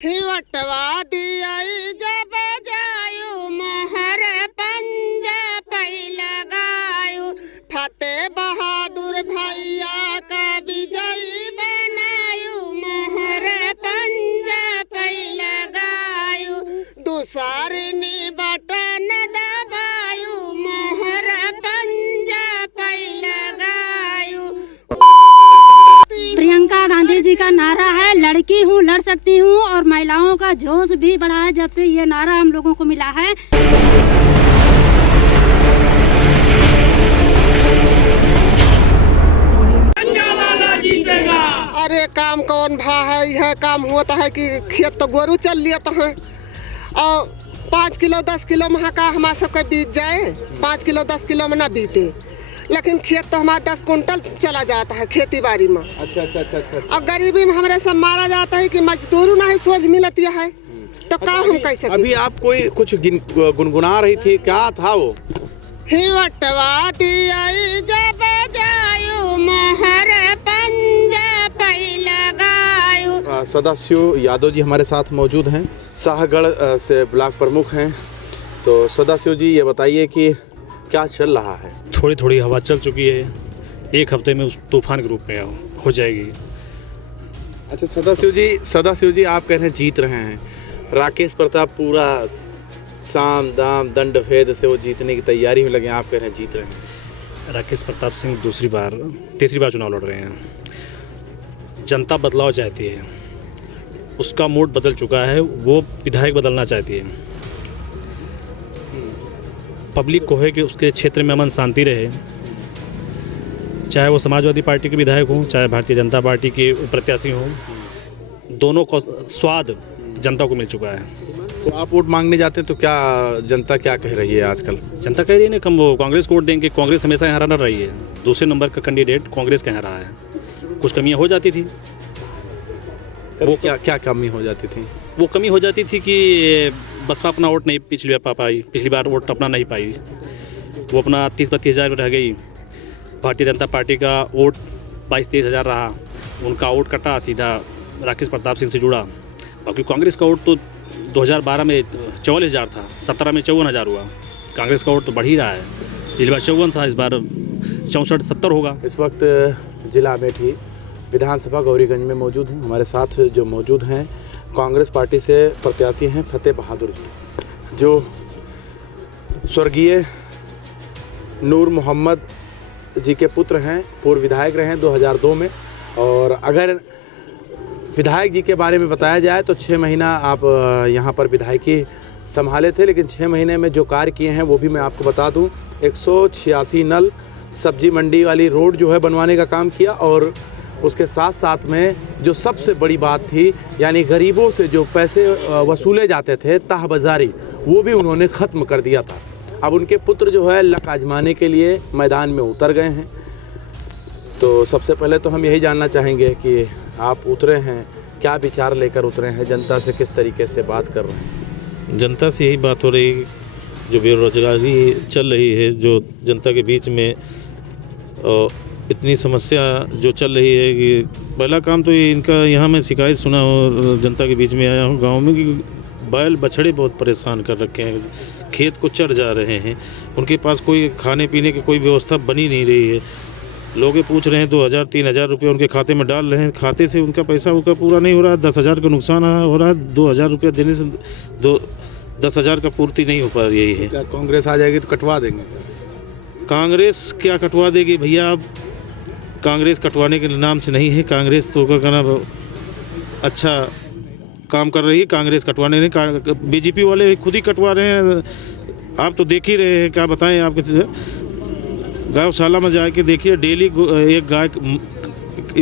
हिवटवा दियाई जब जायु मोहर पंजा पै लगायु फतेह बहादुर भैया का विजयी बनायु मोहर पंजा पै लगायु दूसरनी बटन दबायु मोहर पंजा पै लगायु। प्रियंका गांधी जी का नारा है, लड़की हूँ लड़ सकती हूँ, और महिलाओं का जोश भी बढ़ा है जब से ये नारा हम लोगों को मिला है। अरे काम कौन भा है, यह काम होता है कि खेत तो गोरू चल लिया तो है और 5 किलो 10 किलो में का हमारा सबका बीत जाए, 5 किलो 10 किलो में ना बीते, लेकिन खेत तो हमारा 10 कुंटल चला जाता है खेती बाड़ी में। अच्छा। और गरीबी में हमारे सब मारा जाता है कि मजदूर नहीं सोच मिलती है तो काम हम कैसे। अभी आप कोई कुछ गुनगुना रही थी, क्या था वो? हिवटवा दियाई जब जायु मोहर पंजा पै लगायु। सदाशिव यादव जी हमारे साथ मौजूद हैं, शाहगढ़ से ब्लॉक प्रमुख हैं। तो सदाशिव जी ये बताइए कि क्या चल रहा है? थोड़ी थोड़ी हवा चल चुकी है, एक हफ्ते में उस तूफान के रूप में हो जाएगी। अच्छा सदाशिव जी आप कह रहे हैं जीत रहे हैं, राकेश प्रताप पूरा साम दाम दंड भेद से वो जीतने की तैयारी में लगे, आप कह रहे हैं जीत रहे हैं। राकेश प्रताप सिंह तीसरी बार चुनाव लड़ रहे हैं। जनता बदलाव चाहती है, उसका मूड बदल चुका है, वो विधायक बदलना चाहती है। पब्लिक को है कि उसके क्षेत्र में अमन शांति रहे, चाहे वो समाजवादी पार्टी के विधायक हों, चाहे भारतीय जनता पार्टी के प्रत्याशी हों, दोनों को स्वाद जनता को मिल चुका है। तो आप वोट मांगने जाते हैं तो क्या जनता क्या कह रही है आजकल? जनता कह रही है ना, कम वो कांग्रेस को वोट देंगे, कांग्रेस हमेशा यहाँ रन रही है, दूसरे नंबर का कैंडिडेट कांग्रेस का यहाँ रहा है। कुछ कमियाँ हो जाती थी, वो क्या कमी हो जाती थी? वो कमी हो जाती थी कि बसपा अपना वोट नहीं पिछली बार वोट अपना नहीं पाई, वो अपना 30-32 हज़ार रह गई। भारतीय जनता पार्टी का वोट 22-23 हज़ार रहा, उनका वोट कटा, सीधा राकेश प्रताप सिंह से जुड़ा। बाकी कांग्रेस का वोट तो 2012 में 54 हज़ार था, 17 में 54 हज़ार हुआ। कांग्रेस का वोट तो बढ़ ही रहा है, पिछली बार 54 था, इस बार 64-70 होगा। इस वक्त जिला अमेठी विधानसभा गौरीगंज में मौजूद हैं। हमारे साथ जो मौजूद हैं कांग्रेस पार्टी से प्रत्याशी हैं फतेह बहादुर जी, जो स्वर्गीय नूर मोहम्मद जी के पुत्र हैं, पूर्व विधायक रहे हैं 2002 में। और अगर विधायक जी के बारे में बताया जाए तो 6 महीना आप यहाँ पर विधायकी संभाले थे, लेकिन 6 महीने में जो कार्य किए हैं वो भी मैं आपको बता दूँ। 186 नल सब्जी मंडी वाली रोड जो है बनवाने का काम किया, और उसके साथ साथ में जो सबसे बड़ी बात थी, यानी गरीबों से जो पैसे वसूले जाते थे तहबाजारी, वो भी उन्होंने ख़त्म कर दिया था। अब उनके पुत्र जो है लक आजमाने के लिए मैदान में उतर गए हैं। तो सबसे पहले तो हम यही जानना चाहेंगे कि आप उतरे हैं, क्या विचार लेकर उतरे हैं, जनता से किस तरीके से बात कर रहे हैं? जनता से यही बात हो रही, जो बेरोजगारी चल रही है, जो जनता के बीच में इतनी समस्या जो चल रही है कि पहला काम तो ये इनका, यहाँ मैं शिकायत सुना और जनता के बीच में आया हूँ गांव में, कि बैल बछड़े बहुत परेशान कर रखे हैं, खेत को चढ़ जा रहे हैं, उनके पास कोई खाने पीने की कोई व्यवस्था बनी नहीं रही है। लोग ये पूछ रहे हैं 2000-3000 रुपये उनके खाते में डाल रहे हैं, खाते से उनका पैसा उनका पूरा नहीं हो रहा, 10,000 का नुकसान हो रहा है, 2000 रुपया देने से 10,000 का पूर्ति नहीं हो पा रही है। क्या कांग्रेस आ जाएगी तो कटवा देंगे? कांग्रेस क्या कटवा देगी भैया? अब कांग्रेस कटवाने के नाम से नहीं है, कांग्रेस तो क्या कहना अच्छा काम कर रही है, कांग्रेस कटवाने नहीं, बीजेपी वाले खुद ही कटवा रहे हैं। आप तो देख ही रहे हैं, क्या बताएं आपके, गौशाला में जाके देखिए, डेली एक गाय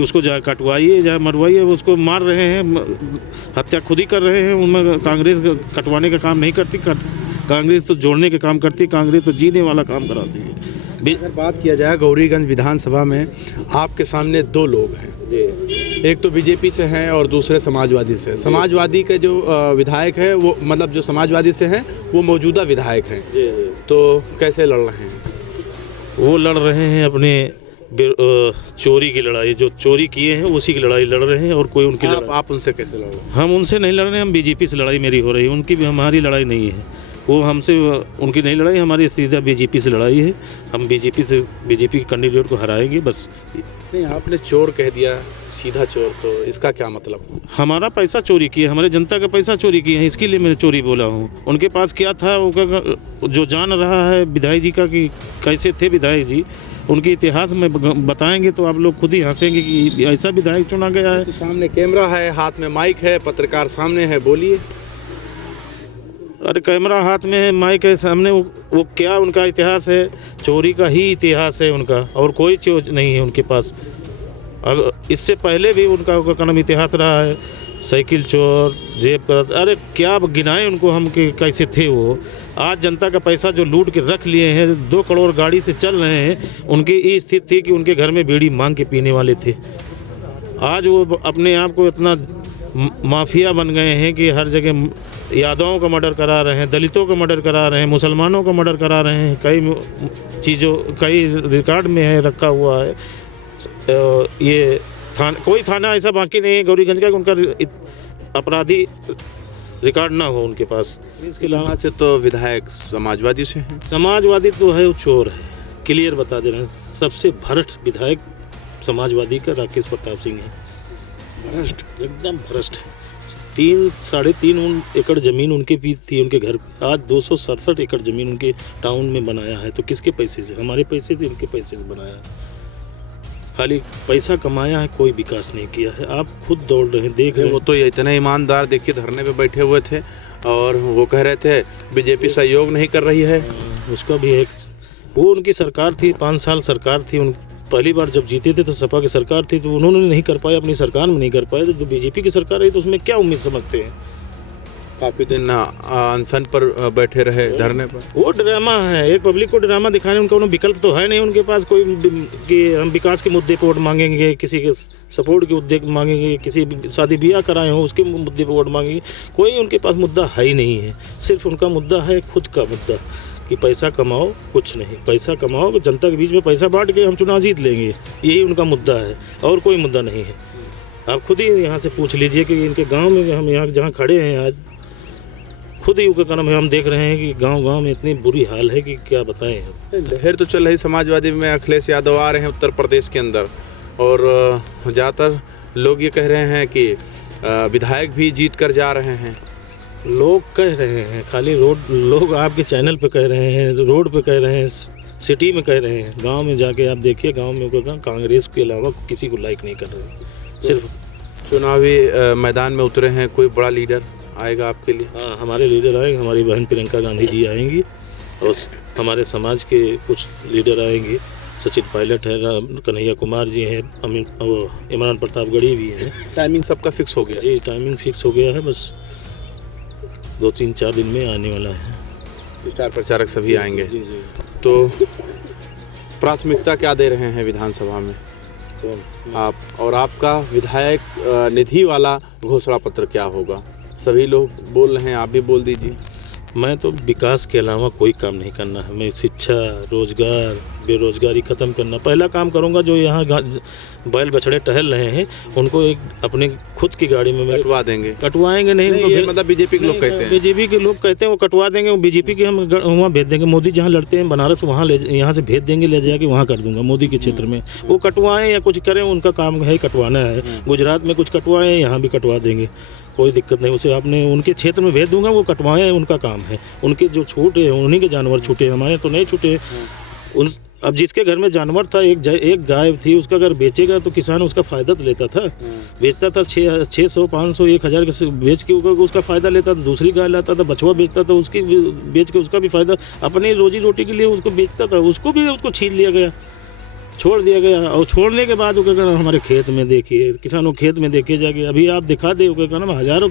उसको जा कटवाइए या मरवाइए, उसको मार रहे हैं, हत्या खुद ही कर रहे हैं। उनमें कांग्रेस कटवाने का काम नहीं करती, कांग्रेस तो जोड़ने का काम करती, कांग्रेस तो जीने वाला काम कराती है। अगर बात किया जाए गौरीगंज विधानसभा में, आपके सामने 2 लोग हैं, एक तो बीजेपी से हैं और दूसरे समाजवादी से। समाजवादी के जो विधायक हैं वो, मतलब जो समाजवादी से हैं वो मौजूदा विधायक हैं, तो कैसे लड़ रहे हैं? वो लड़ रहे हैं अपने चोरी की लड़ाई, जो चोरी किए हैं उसी की लड़ाई लड़ रहे हैं और कोई उनकी आप उनसे कैसे लड़ोगे? हम उनसे नहीं लड़ रहे हैं, हम बीजेपी से लड़ाई मेरी हो रही है, उनकी भी हमारी लड़ाई नहीं है। वो हमसे, उनकी नहीं लड़ाई, हमारी सीधा बीजेपी से लड़ाई है। हम बीजेपी के कैंडिडेट को हराएंगे बस। नहीं, आपने चोर कह दिया, सीधा चोर, तो इसका क्या मतलब? हमारा पैसा चोरी किए, हमारे जनता का पैसा चोरी किए हैं, इसके लिए मैंने चोरी बोला हूँ। उनके पास क्या था वो जो जान रहा है विधायक जी का कि कैसे थे विधायक जी, उनके इतिहास में बताएंगे तो आप लोग खुद ही हंसेंगे कि ऐसा विधायक चुना गया है। तो सामने कैमरा है, हाथ में माइक है, पत्रकार सामने है, बोलिए। अरे कैमरा हाथ में है, माइक है सामने, वो क्या उनका इतिहास है? चोरी का ही इतिहास है उनका, और कोई चीज़ नहीं है उनके पास। अब इससे पहले भी उनका नाम इतिहास रहा है, साइकिल चोर, जेब का, अरे क्या गिनाएं उनको हम कि कैसे थे वो। आज जनता का पैसा जो लूट के रख लिए हैं, 2 करोड़ गाड़ी से चल रहे हैं, उनकी ये स्थिति थी कि उनके घर में बीड़ी मांग के पीने वाले थे। आज वो अपने आप को इतना माफिया बन गए हैं कि हर जगह यादवों का मर्डर करा रहे हैं, दलितों का मर्डर करा रहे हैं, मुसलमानों का मर्डर करा रहे हैं। कई रिकॉर्ड में है, रखा हुआ है। ये कोई थाना ऐसा बाकी नहीं है गौरीगंज का कि उनका अपराधी रिकॉर्ड ना हो उनके पास। इसके अलावा से तो विधायक समाजवादी से हैं। समाजवादी तो है, वो चोर है, क्लियर बता दे रहे हैं। सबसे भ्रष्ट विधायक समाजवादी का राकेश प्रताप सिंह है। भ्रष्ट, एकदम भ्रष्ट है। 3-3.5 एकड़ ज़मीन उनके भी थी उनके घर पे, आज 267 एकड़ ज़मीन उनके टाउन में बनाया है। तो किसके पैसे से? हमारे पैसे से, उनके पैसे से बनाया है। खाली पैसा कमाया है, कोई विकास नहीं किया है। आप खुद दौड़ रहे हैं, देख रहे हैं। वो तो इतना ईमानदार, देखिए धरने पे बैठे हुए थे और वो कह रहे थे बीजेपी सहयोग नहीं कर रही है। उसका भी एक, वो उनकी सरकार थी, 5 साल सरकार थी। उन पहली बार जब जीते थे तो सपा की सरकार थी, तो उन्होंने नहीं कर पाए, अपनी सरकार में नहीं कर पाए। तो जो बीजेपी की सरकार है तो उसमें क्या उम्मीद समझते हैं? काफ़ी दिन अनशन पर बैठे रहे, धरने पर। वो ड्रामा है, एक पब्लिक को ड्रामा दिखाने, उनका उन्हें विकल्प तो है नहीं उनके पास कोई कि हम विकास के मुद्दे पर वोट मांगेंगे, किसी के सपोर्ट के मुद्दे मांगेंगे, किसी शादी ब्याह कराए हो उसके मुद्दे पर वोट मांगेंगे। कोई उनके पास मुद्दा है ही नहीं है। सिर्फ उनका मुद्दा है खुद का मुद्दा कि पैसा कमाओ, कुछ नहीं। पैसा कमाओ, जनता के बीच में पैसा बांट के हम चुनाव जीत लेंगे, यही उनका मुद्दा है और कोई मुद्दा नहीं है। आप खुद ही यहाँ से पूछ लीजिए कि इनके गांव में, हम यहाँ जहाँ खड़े हैं आज, खुद ही उनका नाम हम देख रहे हैं कि गांव में इतनी बुरी हाल है कि क्या बताएं। लहर तो चल रही समाजवादी में, अखिलेश यादव आ रहे हैं उत्तर प्रदेश के अंदर, और ज़्यादातर लोग ये कह रहे हैं कि विधायक भी जीत कर जा रहे हैं। लोग कह रहे हैं, खाली लोग आपके चैनल पे कह रहे हैं, रोड पे कह रहे हैं, सिटी में कह रहे हैं। गांव में जाके आप देखिए, गांव में कांग्रेस के अलावा किसी को लाइक नहीं कर रहे। सिर्फ चुनावी मैदान में उतरे हैं, कोई बड़ा लीडर आएगा आपके लिए? हाँ, हमारे लीडर आएंगे, हमारी बहन प्रियंका गांधी जी आएंगी और हमारे समाज के कुछ लीडर आएंगे। सचिन पायलट है, कन्हैया कुमार जी हैं, इमरान प्रतापगढ़ी भी हैं। टाइमिंग सबका फिक्स हो गया? जी, टाइमिंग फिक्स हो गया है, बस 2-3-4 दिन में आने वाला है। स्टार प्रचारक सभी आएंगे। जी जी। तो प्राथमिकता क्या दे रहे हैं विधानसभा में आप, और आपका विधायक निधि वाला घोषणा पत्र क्या होगा? सभी लोग बोल रहे हैं, आप भी बोल दीजिए। मैं तो विकास के अलावा कोई काम नहीं करना है। मैं शिक्षा, रोजगार, बेरोजगारी ख़त्म करना पहला काम करूंगा। जो यहाँ बैल बछड़े टहल रहे हैं उनको एक अपने खुद की गाड़ी में कटवा देंगे। कटवाएंगे नहीं, ये मतलब बीजेपी के लोग कहते हैं। बीजेपी के लोग कहते हैं वो कटवा देंगे, वो बीजेपी के हम वहाँ भेज देंगे। मोदी जहाँ लड़ते हैं बनारस, वहाँ यहाँ से भेज देंगे, ले जाके वहाँ कर दूंगा मोदी के क्षेत्र में। वो कटवाएं या कुछ करें, उनका काम है कटवाना है। गुजरात में कुछ कटवाएं, यहाँ भी कटवा देंगे, कोई दिक्कत नहीं। उसे आपने उनके क्षेत्र में भेज दूंगा, वो कटवाएं, उनका काम है। उनके जो छूटे उन्हीं के जानवर छूटे, हमारे तो नहीं छूटे। अब जिसके घर में जानवर था, एक गाय थी, उसका अगर बेचेगा तो किसान उसका फ़ायदा तो लेता था। बेचता था 600, 500, 1000 के बेच के उसका फ़ायदा लेता था। दूसरी गाय लाता था, बछवा बेचता था, उसकी बेच के उसका भी फ़ायदा, अपनी रोजी रोटी के लिए उसको बेचता था। उसको छीन लिया गया, छोड़ दिया गया। और छोड़ने के बाद वो क्या कहना, हमारे खेत में देखिए, किसानों खेत में देखिए जाके, अभी आप दिखा दे, क्या कहना, हज़ारों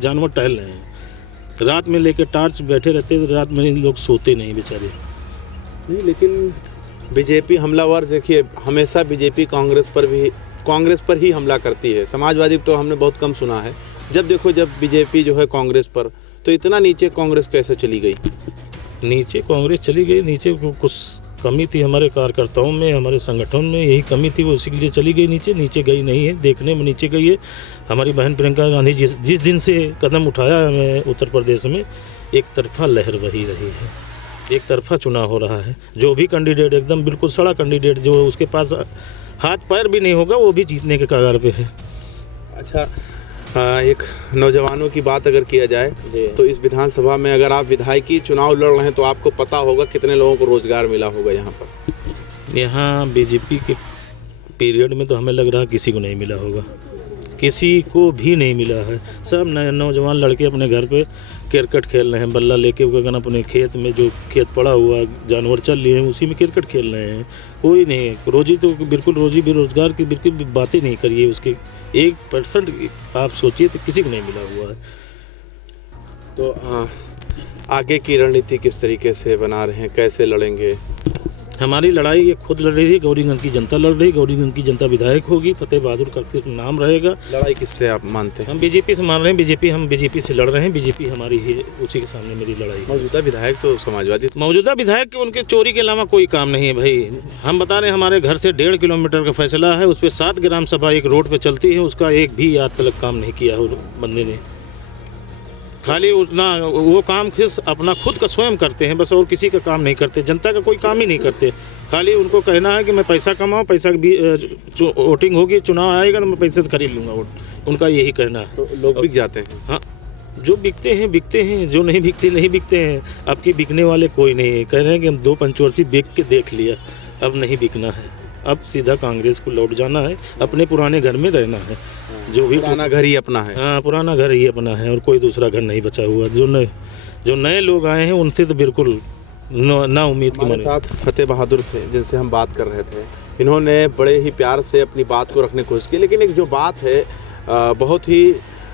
जानवर टहल रहे हैं। रात में लेके टार्च बैठे रहते, रात में लोग सोते नहीं बेचारे। नहीं, लेकिन बीजेपी हमलावर, देखिए हमेशा बीजेपी कांग्रेस पर ही हमला करती है। समाजवादी तो हमने बहुत कम सुना है। जब देखो, जब बीजेपी जो है कांग्रेस पर, तो इतना नीचे कांग्रेस कैसे चली गई? नीचे कांग्रेस चली गई, नीचे कुछ कमी थी हमारे कार्यकर्ताओं में, हमारे संगठन में, यही कमी थी, वो उसी के लिए चली गई नीचे गई नहीं है, देखने में नीचे गई है। हमारी बहन प्रियंका गांधी जिस दिन से कदम उठाया है उत्तर प्रदेश में, एक तरफा लहर बही रही है, एक तरफा चुनाव हो रहा है। जो भी कैंडिडेट एकदम बिल्कुल सड़ा कैंडिडेट, जो उसके पास हाथ पैर भी नहीं होगा, वो भी जीतने के कगार पे है। अच्छा, एक नौजवानों की बात अगर किया जाए तो इस विधानसभा में अगर आप विधायकी चुनाव लड़ रहे हैं तो आपको पता होगा कितने लोगों को रोजगार मिला होगा यहाँ पर। यहाँ बीजेपी के पीरियड में तो हमें लग रहा है किसी को नहीं मिला होगा, किसी को भी नहीं मिला है। सब नौजवान लड़के अपने घर पे क्रिकेट खेल रहे हैं, बल्ला लेके गगन अपने खेत में, जो खेत पड़ा हुआ जानवर चल लिए हैं उसी में क्रिकेट खेल रहे हैं। कोई नहीं, रोजी तो बिल्कुल, रोजी बेरोजगार की बिल्कुल भी बातें नहीं करिए, उसके 1% आप सोचिए तो किसी को नहीं मिला हुआ है। तो आगे की रणनीति किस तरीके से बना रहे हैं, कैसे लड़ेंगे? हमारी लड़ाई ये खुद लड़ रही है, गौरीगंज की जनता लड़ रही है, गौरीगंज की जनता विधायक होगी, फतेह बहादुर का नाम रहेगा। लड़ाई किससे आप मानते हैं? हम बीजेपी से मान रहे हैं, हम बीजेपी से लड़ रहे हैं, बीजेपी हमारी ही, उसी के सामने मेरी लड़ाई। मौजूदा विधायक तो समाजवादी थे। मौजूदा विधायक के उनके चोरी के अलावा कोई काम नहीं है भाई। हम बता रहे हैं, हमारे घर से 1.5 किलोमीटर का फैसला है, उस पर 7 ग्राम सभा एक रोड पर चलती है, उसका एक भी आज तक काम नहीं किया है बंदे ने। खाली उतना वो काम अपना खुद का स्वयं करते हैं बस, और किसी का काम नहीं करते, जनता का कोई काम ही नहीं करते। खाली उनको कहना है कि मैं पैसा कमाऊँ, पैसा भी वोटिंग होगी, चुनाव आएगा तो मैं पैसे से खरीद लूँगा वोट, उनका यही कहना है। तो लोग बिक जाते हैं। हाँ, जो बिकते हैं बिकते हैं, जो नहीं बिकते नहीं बिकते हैं। अब की बिकने वाले कोई नहीं है। कह रहे हैं कि हम 2 पंचवर्षी बिक के देख लिया, अब नहीं बिकना है, अब सीधा कांग्रेस को लौट जाना है, अपने पुराने घर में रहना है। जो भी पुराना घर ही अपना है। हाँ, पुराना घर ही अपना है और कोई दूसरा घर नहीं बचा हुआ। जो नए लोग आए हैं उनसे तो बिल्कुल ना उम्मीद की हमारे साथ फतेह बहादुर थे जिनसे हम बात कर रहे थे। इन्होंने बड़े ही प्यार से अपनी बात को रखने की कोशिश की, लेकिन एक जो बात है बहुत ही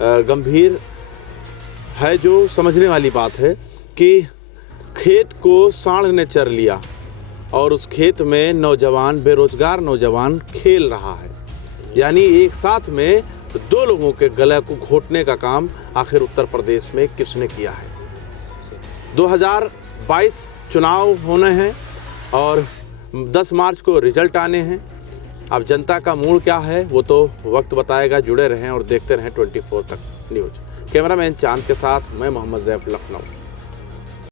गंभीर है, जो समझने वाली बात है कि खेत को सांड ने चर लिया और उस खेत में नौजवान, बेरोजगार नौजवान खेल रहा है। यानी एक साथ में 2 लोगों के गले को घोटने का काम आखिर उत्तर प्रदेश में किसने किया है। 2022 चुनाव होने हैं और 10 मार्च को रिजल्ट आने हैं। अब जनता का मूड क्या है वो तो वक्त बताएगा। जुड़े रहें और देखते रहें 24 तक न्यूज़। कैमरामैन चांद के साथ मैं मोहम्मद ज़ैफ, लखनऊ।